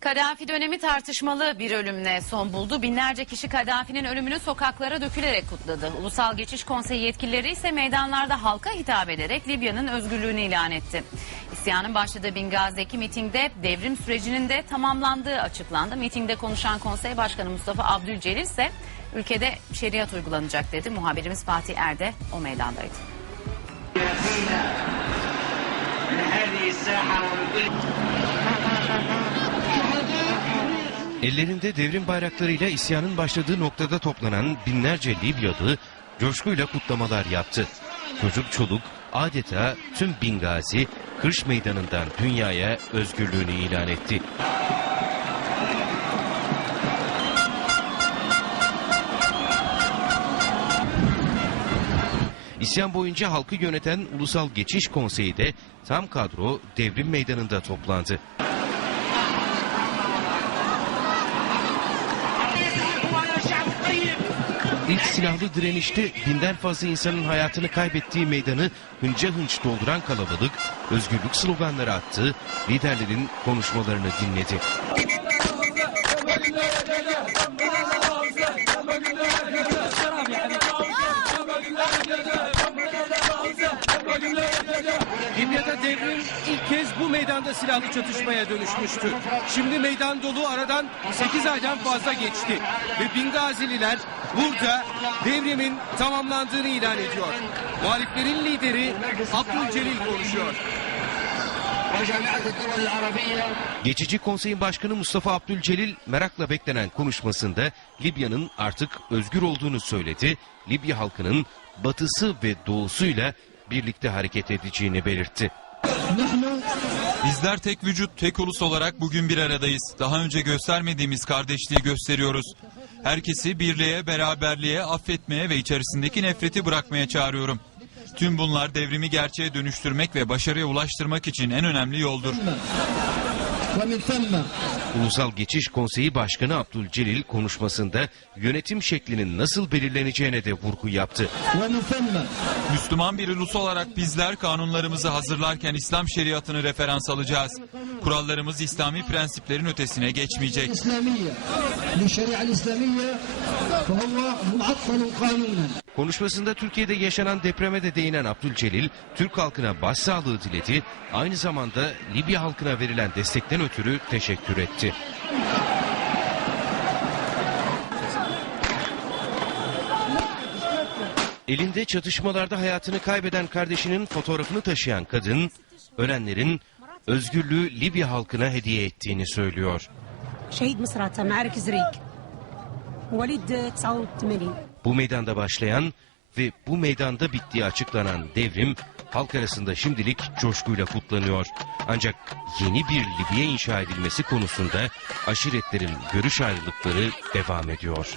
Kaddafi dönemi tartışmalı bir ölümle son buldu. Binlerce kişi Kaddafi'nin ölümünü sokaklara dökülerek kutladı. Ulusal Geçiş Konseyi yetkilileri ise meydanlarda halka hitap ederek Libya'nın özgürlüğünü ilan etti. İsyanın başladığı Bingazi'deki mitingde devrim sürecinin de tamamlandığı açıklandı. Mitingde konuşan konsey başkanı Mustafa Abdülcelil ise ülkede şeriat uygulanacak dedi. Muhabirimiz Fatih Erde o meydandaydı. Ellerinde devrim bayraklarıyla isyanın başladığı noktada toplanan binlerce Libyalı coşkuyla kutlamalar yaptı. Çocuk çoluk adeta tüm Bingazi Kırş Meydanı'ndan dünyaya özgürlüğünü ilan etti. İsyan boyunca halkı yöneten Ulusal Geçiş Konseyi de tam kadro devrim meydanında toplandı. İlk silahlı direnişte binden fazla insanın hayatını kaybettiği meydanı hınca hınç dolduran kalabalık özgürlük sloganları attı, liderlerin konuşmalarını dinledi. bu meydanda silahlı çatışmaya dönüşmüştü. Şimdi meydan dolu aradan 8 aydan fazla geçti ve Bingazililer burada devrimin tamamlandığını ilan ediyor. Muhaliflerin lideri Abdülcelil konuşuyor. Geçici konseyin başkanı Mustafa Abdülcelil merakla beklenen konuşmasında Libya'nın artık özgür olduğunu söyledi. Libya halkının batısı ve doğusuyla birlikte hareket edeceğini belirtti. Bizler tek vücut, tek ulus olarak bugün bir aradayız. Daha önce göstermediğimiz kardeşliği gösteriyoruz. Herkesi birliğe, beraberliğe, affetmeye ve içerisindeki nefreti bırakmaya çağırıyorum. Tüm bunlar devrimi gerçeğe dönüştürmek ve başarıya ulaştırmak için en önemli yoldur. Ulusal Geçiş Konseyi Başkanı Abdülcelil konuşmasında yönetim şeklinin nasıl belirleneceğine de vurgu yaptı. Müslüman bir ulus olarak bizler kanunlarımızı hazırlarken İslam şeriatını referans alacağız. Kurallarımız İslami prensiplerin ötesine geçmeyecek. Konuşmasında Türkiye'de yaşanan depreme de değinen Abdülcelil, Türk halkına başsağlığı diledi, aynı zamanda Libya halkına verilen destekten hizmetinden ötürü teşekkür etti. Elinde çatışmalarda hayatını kaybeden kardeşinin fotoğrafını taşıyan kadın, ölenlerin özgürlüğü Libya halkına hediye ettiğini söylüyor. Şehit Mısrata, Merkez Rik. Valid Bu meydanda başlayan ve bu meydanda bittiği açıklanan devrim halk arasında şimdilik coşkuyla kutlanıyor. Ancak yeni bir Libya inşa edilmesi konusunda aşiretlerin görüş ayrılıkları devam ediyor.